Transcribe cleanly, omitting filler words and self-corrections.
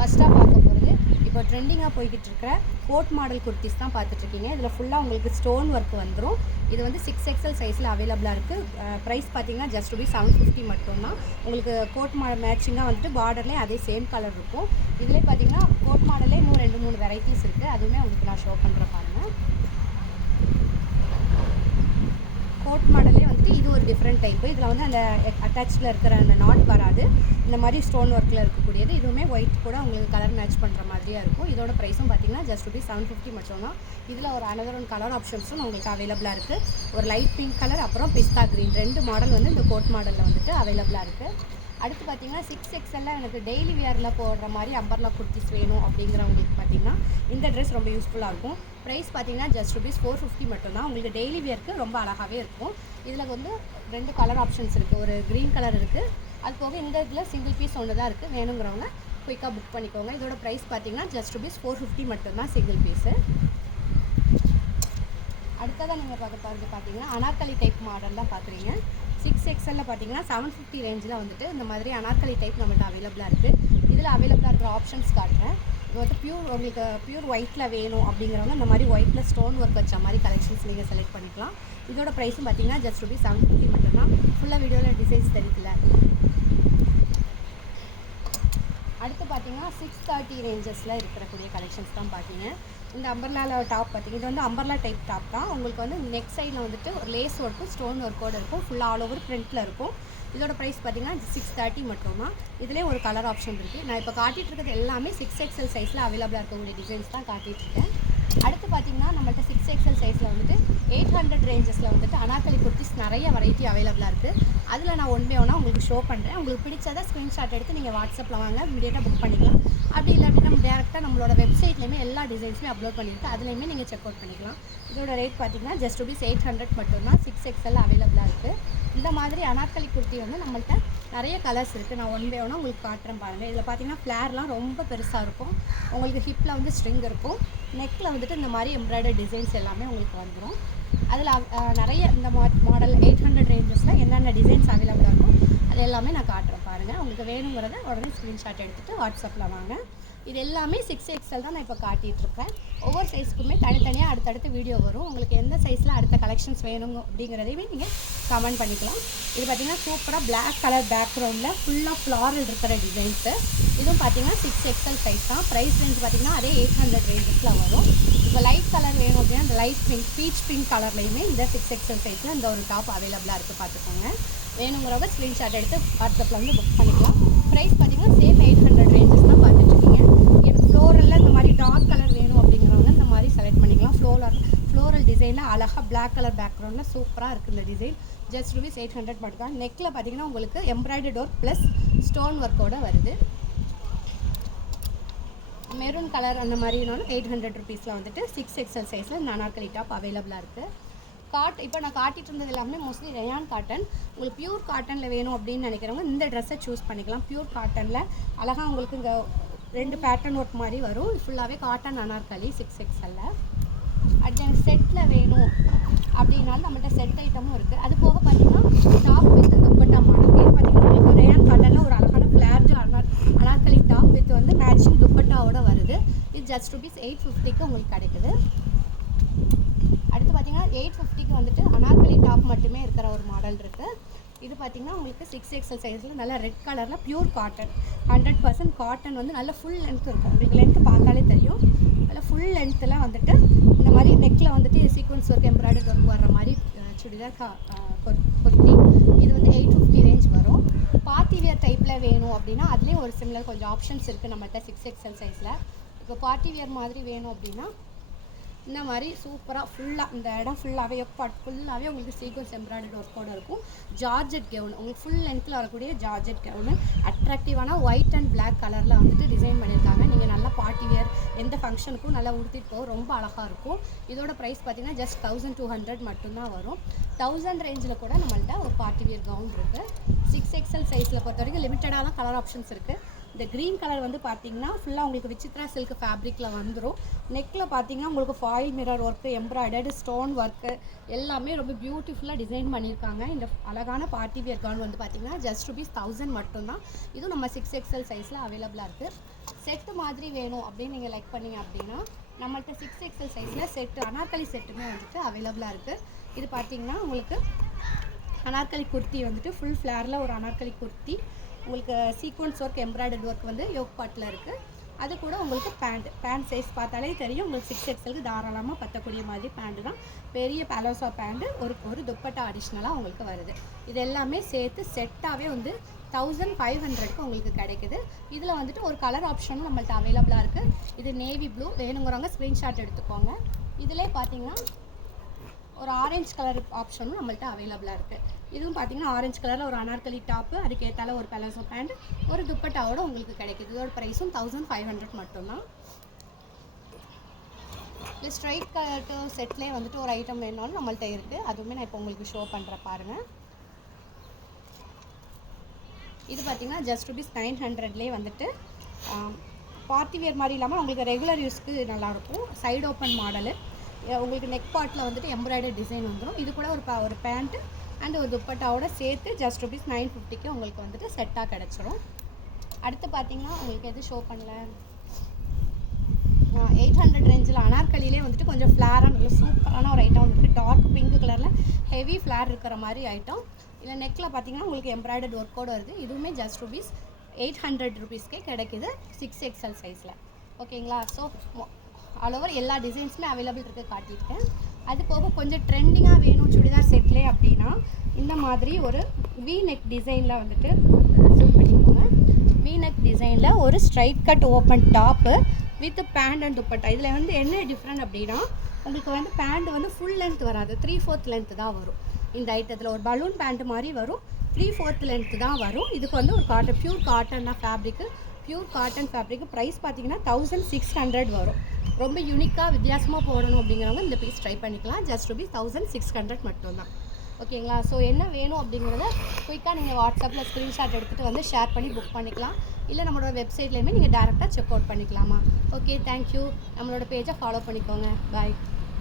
ஃபஸ்ட்டாக பார்க்க போகிறது இப்போ ட்ரெண்டிங்காக போய்கிட்டு இருக்கிற கோட் மாடல் குர்த்திஸ் தான் பார்த்துட்ருக்கீங்க. இதில் ஃபுல்லாக உங்களுக்கு ஸ்டோன் ஒர்க் வந்துடும். இது வந்து 6XL சைஸில் அவைலபிளாக இருக்குது. ப்ரைஸ் பார்த்தீங்கன்னா ஜஸ்ட் ரூபீஸ் 750 மட்டும்தான். உங்களுக்கு கோட் மேட்சிங்காக வந்துட்டு பார்டர்லேயே அதே சேம் கலர் இருக்கும். இதிலே பார்த்தீங்கன்னா கோட் மாடலே இன்னும் 2-3 வெரைட்டிஸ் இருக்குது. அதுவுமே உங்களுக்கு நான் ஷோ பண்ணுறேன் பாருங்கள். கோட் மாடலே வந்துட்டு இது ஒரு டிஃப்ரெண்ட் டைப்பு. இதில் வந்து அந்த அட்டாச்சில் இருக்கிற அந்த நாட் வராது. இந்த மாதிரி ஸ்டோன் ஒர்க்கில் இருக்கக்கூடியது. இதுவுமே ஒயிட் கூட உங்களுக்கு கலர் மேட்ச் பண்ணுற மாதிரியாக இருக்கும். இதோட ப்ரைஸும் பார்த்தீங்கன்னா ஜஸ்ட் ரூபீஸ் 750 மட்டும் தான். இதில் ஒரு அனதர் ஒன் கலர் ஆப்ஷன்ஸும் உங்களுக்கு அவைலபிளாக இருக்குது. ஒரு லைட் பிங்க் கலர் அப்புறம் பிஸ்தா க்ரீன் 2 மாடல் வந்து இந்த கோட் மாடலில் வந்துட்டு அவைலபிளாக இருக்குது. அடுத்து பார்த்தீங்கன்னா 6XL எனக்கு டெய்லி வியரில் போடுற மாதிரி அம்பர்லா குர்த்திஸ் வேணும் அப்படிங்கிறவங்களுக்கு பார்த்தீங்கன்னா இந்த ட்ரெஸ் ரொம்ப யூஸ்ஃபுல்லாக இருக்கும். ப்ரைஸ் பார்த்தீங்கன்னா ஜஸ்ட் ரூபீஸ் 450 மட்டும்தான். உங்களுக்கு டெய்லி வியருக்கு ரொம்ப அழகாகவே இருக்கும். இதில் வந்து 2 கலர் ஆப்ஷன்ஸ் இருக்குது. ஒரு க்ரீன் கலர் இருக்குது. அது போக இந்த இதில் சிங்கிள் பீஸ் ஒன்று தான் இருக்குது. வேணுங்கிறவங்க குயிக்காக புக் பண்ணிக்கோங்க. இதோட ப்ரைஸ் பார்த்தீங்கன்னா ஜஸ்ட் ரூபீஸ் 450 மட்டும்தான் சிங்கிள் பீஸு. அடுத்ததாக நீங்கள் பார்த்தீங்கன்னா அனார்கலி டைப் மாடல் தான் பார்க்குறீங்க. 6XL பார்த்தீங்கன்னா 750 ரேஞ்சில் வந்துட்டு இந்த மாதிரி அனார்கலி டைப் நம்மகிட்ட அவைலபிளாக இருக்குது. இதில் அவைலபிளாக இருக்கிற ஆப்ஷன்ஸ் காட்டுறேன். இது வந்து உங்களுக்கு பியூர் ஒயிட்டில் வேணும் அப்படிங்கிறவங்க இந்த மாதிரி ஒயிட்டில் ஸ்டோன் ஒர்க் வச்ச மாதிரி கலெக்ஷன்ஸ் நீங்கள் செலக்ட் பண்ணிக்கலாம். இதோட ப்ரைஸும் பார்த்தீங்கன்னா ஜஸ்ட் ரூபீஸ் 750 மட்டும்தான். ஃபுல்லாக வீடியோவில் டிசைன்ஸ் தெரியல. அடுத்து பார்த்தீங்கன்னா 630 ரேஞ்சஸில் இருக்கக்கூடிய கலெக்ஷன்ஸ் தான் பார்த்தீங்க. இந்த அம்பர்லாவில் டாப் பார்த்தீங்க. இது வந்து அம்பர்லா டைப் டாப் தான். உங்களுக்கு வந்து நெக் சைடில் வந்துட்டு ஒரு லேஸ் ஒர்க்கும் ஸ்டோன் ஒர்க்கோடு இருக்கும். ஃபுல்லாக ஆல் ஓவர் பிரிண்ட்டில் இருக்கும். இதோட ப்ரைஸ் பார்த்தீங்கன்னா 630 மட்டும்தான். இதிலே ஒரு கலர் ஆப்ஷன் இருக்குது. நான் இப்போ காட்டிகிட்டு இருக்கிறது எல்லாமே 6XL சைஸில் அவைலபிளாக இருக்கக்கூடிய டிசைன்ஸ் தான் காட்டிகிட்ருக்கேன். அடுத்து பார்த்தீங்கன்னா நம்மள்ட்ட 6XL சைஸில் வந்துட்டு 800 ரேஞ்சஸில் வந்துட்டு அனார்கலி குர்த்திஸ் நிறைய வெரைட்டி அவைலபிளாக இருக்குது. அதில் நான் ஒன் பை ஒன்னாக உங்களுக்கு ஷோ பண்ணுறேன். உங்களுக்கு பிடிச்சதை ஸ்க்ரீன்ஷாட் எடுத்து நீங்கள் வாட்ஸ்அப்பில் வாங்க, இமீடியட்டாக புக் பண்ணிக்கலாம். அப்படி இல்லாட்டி நம்ம டேரெக்டாக நம்மளோட வெப்சைட்லேயுமே எல்லா டிசைன்ஸுமே அப்லோட் பண்ணியிருக்கு. அதுலேயுமே நீங்கள் செக் அவுட் பண்ணிக்கலாம். இதோட ரேட் பார்த்தீங்கன்னா ஜஸ்ட் ரூபீஸ் 800 மட்டும்தான். 6XL அவைலபிளாக இருக்குது. இந்த மாதிரி அனார்கலி குர்த்தி வந்து நம்மள்ட்ட நிறைய கலர்ஸ் இருக்குது. நான் ஒன் பை ஒன்னாக உங்களுக்கு காட்டுறேன் பாருங்கள். இதில் பார்த்தீங்கன்னா ஃப்ளேர்லாம் ரொம்ப பெருசாக இருக்கும். உங்களுக்கு ஹிப்பில் வந்து ஸ்ட்ரிங் இருக்கும். நெக்கில் வந்துட்டு இந்த மாதிரி எம்ப்ராய்டரி டிசைன்ஸ் எல்லாமே உங்களுக்கு வந்துடும். அதில் நிறைய இந்த மாடல் 800 ரேஞ்சஸில் என்னென்ன டிசைன்ஸ் அவைலபிளாக இருக்கும் அது எல்லாமே நான் காட்டுறேன் பாருங்கள். உங்களுக்கு வேணுங்கிறத உடனே ஸ்க்ரீன்ஷாட் எடுத்துகிட்டு வாட்ஸ்அப்பில் வாங்க. இது எல்லாமே 6XL தான் நான் இப்போ காட்டிகிட்ருக்கேன். ஒவ்வொரு சைஸ்க்குமே தனித்தனியாக அடுத்தடுத்து வீடியோ வரும். உங்களுக்கு எந்த சைஸில் அடுத்த கலெக்ஷன்ஸ் வேணுங்க அப்படிங்கிறதையுமே நீங்கள் கமெண்ட் பண்ணிக்கலாம். இது பார்த்திங்கன்னா சூப்பராக பிளாக் கலர் பேக்ரவுண்டில் ஃபுல்லாக ஃப்ளாரல் இருக்கிற டிசைன்ஸு. இதுவும் பார்த்திங்கன்னா 6XL சைஸ் தான். ப்ரைஸ் ரேஞ்ச் பார்த்திங்கன்னா அதே 800 ரேஞ்சஸில் வரும். இப்போ லைட் கலர் வேணும் அப்படின்னா இந்த லைட் பிங்க் பீச் பிங்க் கலர்லேயுமே இந்த 6XL சைஸில் இந்த ஒரு டாப் அவைலபிளாக இருக்குது. பார்த்துக்கோங்க. வேணுங்கிறவங்க ஸ்க்ரீன்ஷாட் எடுத்து வாட்ஸ்அப்பில் வந்து புக் பண்ணிக்கலாம். ப்ரைஸ் பார்த்திங்கன்னா சேம் 800 ரேஞ்சஸ் தான் பார்த்துட்ருக்கீங்க. எனக்கு ஃப்ளோரலில் இந்த மாதிரி டார்க் கலர் வேணும் அப்படிங்கிறவங்க இந்த மாதிரி செலக்ட் பண்ணிக்கலாம். ஃப்ளோரல் டிசைனில் அழகாக பிளாக் கலர் பேக்ரவுண்டில் சூப்பராக இருக்குது இந்த டிசைன். ஜஸ்ட் ரூபீஸ் 800 மட்டும் தான். நெக்கில் பார்த்தீங்கன்னா உங்களுக்கு எம்ப்ராய்டர்ட் ஒர்க் ப்ளஸ் ஸ்டோன் ஒர்க்கோடு வருது. மெரூன் கலர் அந்த மாதிரினாலும் 800 ருபீஸில் வந்துட்டு 6XL சைஸில் இந்த அனார்கலி டாப் அவைலபிளாக இருக்குது. இப்போ நான் காட்டிகிட்டு இருந்தது எல்லாமே மோஸ்ட்லி ரயான் காட்டன். உங்களுக்கு பியூர் காட்டனில் வேணும் அப்படின்னு நினைக்கிறவங்க இந்த ட்ரெஸ்ஸை சூஸ் பண்ணிக்கலாம். பியூர் காட்டனில் அழகாக உங்களுக்கு இங்கே 2 பேட்டர்ன் ஒர்க் மாதிரி வரும். ஃபுல்லாகவே காட்டன் அனார்கலி 6XL. அடுத்து எனக்கு செட்டில் வேணும் அப்படின்னாலும் நம்மள்ட்ட செட் ஐட்டமும் இருக்குது. அது போக பார்த்தீங்கன்னா டாப் வித் துப்பட்டா மாடல். இது பார்த்தீங்கன்னா உங்களுக்கு ரயான் காட்டனில் ஒரு அழகான ஃப்ளாட் அனார்கலி டாப் வித் வந்து மேட்சிங் துப்பட்டாவோட வருது. இது ஜஸ்ட் ரூபீஸ் 850க்கு உங்களுக்கு கிடைக்குது. அடுத்து பார்த்தீங்கன்னா 850க்கு வந்துட்டு அனார்கலி டாப் மட்டுமே இருக்கிற ஒரு மாடல் இருக்குது. இது பார்த்திங்கன்னா உங்களுக்கு 6XL சைஸில் நல்லா ரெட் கலரில் ப்யூர் காட்டன் 100% காட்டன் வந்து நல்ல ஃபுல் லென்த் இருக்கும். உங்களுக்கு லென்த்து பார்த்தாலே தெரியும். அதில் ஃபுல் லென்த்தில் வந்துட்டு இந்த மாதிரி நெக்கில் வந்துட்டு சீக்வன்ஸ் ஒர்க் எம்ப்ராய்டரி ஒர்க் வர்ற மாதிரி சுடிதார் குர்த்தி. இது வந்து 850 ரேஞ்ச் வரும். பார்ட்டி வியர் டைப்பில் வேணும் அப்படின்னா அதுலேயும் ஒரு சிமிலர் கொஞ்சம் ஆப்ஷன்ஸ் இருக்குது நம்மகிட்ட 6XL சைஸில். இப்போ பார்ட்டி வியர் மாதிரி வேணும் அப்படின்னா இந்த மாதிரி சூப்பராக ஃபுல்லாக இந்த இடம் ஃபுல்லாகவே எப்பாட் ஃபுல்லாகவே உங்களுக்கு சீக்வன்ஸ் எம்ப்ராய்டரி ஒர்க்கோடு இருக்கும். ஜார்ஜெட் கவுன் உங்களுக்கு ஃபுல் லென்த்தில் வரக்கூடிய ஜார்ஜெட் கவுனு அட்ராக்டிவான ஒயிட் அண்ட் பிளாக் கலரில் வந்துட்டு டிசைன் பண்ணியிருக்காங்க. நீங்கள் நல்லா பார்ட்டி வியர் எந்த ஃபங்க்ஷனுக்கும் நல்லா உடுத்திட்டு போக ரொம்ப அழகாக இருக்கும். இதோட ப்ரைஸ் பார்த்திங்கன்னா ஜஸ்ட் 1200 மட்டும்தான் வரும். 1000 ரேஞ்சில் கூட நம்மள்ட்ட ஒரு பார்ட்டி வியர் கவுன் இருக்குது. 6XL சைஸில் பொறுத்த வரைக்கும் லிமிட்டடான கலர் ஆப்ஷன்ஸ் இருக்குது. இந்த க்ரீன் கலர் வந்து பார்த்தீங்கன்னா ஃபுல்லாக உங்களுக்கு விசித்ரா சில்க் ஃபேப்ரிக்கில் வந்துடும். நெக்கில் பார்த்தீங்கன்னா உங்களுக்கு foil mirror work embroidered stone work எல்லாமே ரொம்ப பியூட்டிஃபுல்லாக டிசைன் பண்ணியிருக்காங்க. இந்த அழகான பார்ட்டி வியர் கவுன் வந்து பார்த்தீங்கன்னா ஜஸ்ட் ரூபீஸ் 1000 மட்டும்தான். இதுவும் நம்ம 6XL சைஸில் அவைலபிளாக இருக்குது. செட்டு மாதிரி வேணும் அப்படின்னு நீங்கள் லைக் பண்ணீங்க அப்படின்னா நம்மள்ட்ட 6XL சைஸில் செட்டு அனார்கலி செட்டுமே வந்துட்டு அவைலபிளாக இருக்குது. இது பார்த்தீங்கன்னா உங்களுக்கு அனார்கலி குர்த்தி வந்துட்டு ஃபுல் ஃப்ளேரில் ஒரு அனார்கலி குர்த்தி, உங்களுக்கு சீக்வன்ஸ் ஒர்க் எம்ப்ராய்டரி ஒர்க் வந்து யோக் பாட்டில் இருக்குது. அது கூட உங்களுக்கு பேண்ட் சைஸ் பார்த்தாலே தெரியும் உங்களுக்கு 6XLக்கு தாராளமாக பற்றக்கூடிய மாதிரி பேண்ட்டு தான். பெரிய பலோசா பேண்ட்டு ஒரு துப்பட்டா அடிஷ்னலாக உங்களுக்கு வருது. இது எல்லாமே சேர்த்து செட்டாகவே வந்து 1500க்கு உங்களுக்கு கிடைக்குது. இதில் வந்துட்டு ஒரு கலர் ஆப்ஷனும் நம்மள்ட்ட அவைலபிளாக இருக்குது. இது நேவி ப்ளூ, வேணுங்கிறவங்க ஸ்க்ரீன்ஷாட் எடுத்துக்கோங்க. இதிலே பார்த்தீங்கன்னா ஒரு ஆரஞ்சு கலர் ஆப்ஷனும் நம்மள்ட்ட அவைலபிளாக இருக்குது. இதுவும் பார்த்தீங்கன்னா ஆரஞ்சு கலரில் ஒரு அனார்கலி டாப்பு, அதுக்கேற்றால ஒரு பலாசோ பேண்ட், ஒரு துப்பட்டாவோட உங்களுக்கு கிடைக்குது. இதோட ப்ரைஸும் 1500 மட்டும்தான். இல்லை ஸ்ட்ரைட் கட்டு செட்லேயே வந்துட்டு ஒரு ஐட்டம் வேணாலும் நம்மள்ட்ட இருக்குது. அதுவுமே நான் இப்போ உங்களுக்கு ஷோ பண்ணுறேன் பாருங்கள். இது பார்த்தீங்கன்னா ஜஸ்ட் ருபீஸ் 900லேயே வந்துட்டு பார்ட்டி வேர் மாதிரி இல்லாமல் உங்களுக்கு ரெகுலர் யூஸ்க்கு நல்லாயிருக்கும். சைடு ஓப்பன் மாடலு, உங்களுக்கு நெக் பார்ட்டில் வந்துட்டு எம்ப்ராய்டரி டிசைன் வந்துடும். இது கூட ஒரு பேண்ட்டு அண்ட் ஒரு துப்பட்டாவோட சேர்த்து ஜஸ்ட் ருபீஸ் 950க்கு உங்களுக்கு வந்துட்டு செட்டாக கிடச்சிரும். அடுத்து பார்த்தீங்கன்னா உங்களுக்கு எது ஷோ பண்ணல, 800 ரேஞ்சில் அனார்கலிலே வந்துட்டு கொஞ்சம் ஃப்ளாராக நல்ல சூப்பரான ஒரு ஐட்டம் வந்துட்டு டார்க் பிங்க் கலரில் ஹெவி ஃப்ளார் இருக்கிற மாதிரி ஐட்டம். இல்லை நெக்கில் பார்த்தீங்கன்னா உங்களுக்கு எம்ப்ராய்டரி ஒர்க்கோடு வருது. இதுவுமே ஜஸ்ட் ருபீஸ் 800 ருபீஸ்க்கே கிடைக்குது 6XL சைஸில். ஓகேங்களா? ஸோ ஆல் ஓவர் எல்லா டிசைன்ஸுமே அவைலபிள் இருக்குது காட்டியிருக்கேன். அது போக கொஞ்சம் ட்ரெண்டிங்காக வேணும் சுடிதார் செட்லே அப்படின்னா இந்த மாதிரி ஒரு வி நெக் டிசைனில் வந்துட்டு ஜூம் பண்ணிக்கோங்க. வி நெக் டிசைனில் ஒரு straight cut open top with pant and dupatta. இதில் வந்து என்ன டிஃப்ரெண்ட் அப்படின்னா உங்களுக்கு வந்து பேண்ட் வந்து ஃபுல் லென்த் வராது, 3/4 லென்த்து தான் வரும். இந்த ஐட்டத்தில் ஒரு பலூன் பேண்ட் மாதிரி வரும், 3/4 லென்த்து தான் வரும். இதுக்கு வந்து ஒரு பியூர் காட்டன் தான் fabric, pure cotton fabric. Price பார்த்தீங்கன்னா 1600 வரும். ரொம்ப யூனிக்காக வித்தியாசமாக போடணும் அப்படிங்கிறவங்க இந்த பீஸ் ட்ரை பண்ணிக்கலாம். ஜஸ்ட் ருபீஸ் 1600 மட்டும்தான். ஓகேங்களா? ஸோ என்ன வேணும் அப்படிங்கிறத குயிக்காக நீங்கள் வாட்ஸ்அப்பில் ஸ்க்ரீன்ஷாட் எடுத்துகிட்டு வந்து ஷேர் பண்ணி புக் பண்ணிக்கலாம். இல்லை நம்மளோட வெப்சைட்லேயுமே நீங்கள் டேரெக்டாக செக் அவுட் பண்ணிக்கலாமா? Okay, thank you. நம்மளோட பேஜை ஃபாலோ பண்ணிக்கோங்க. பாய்.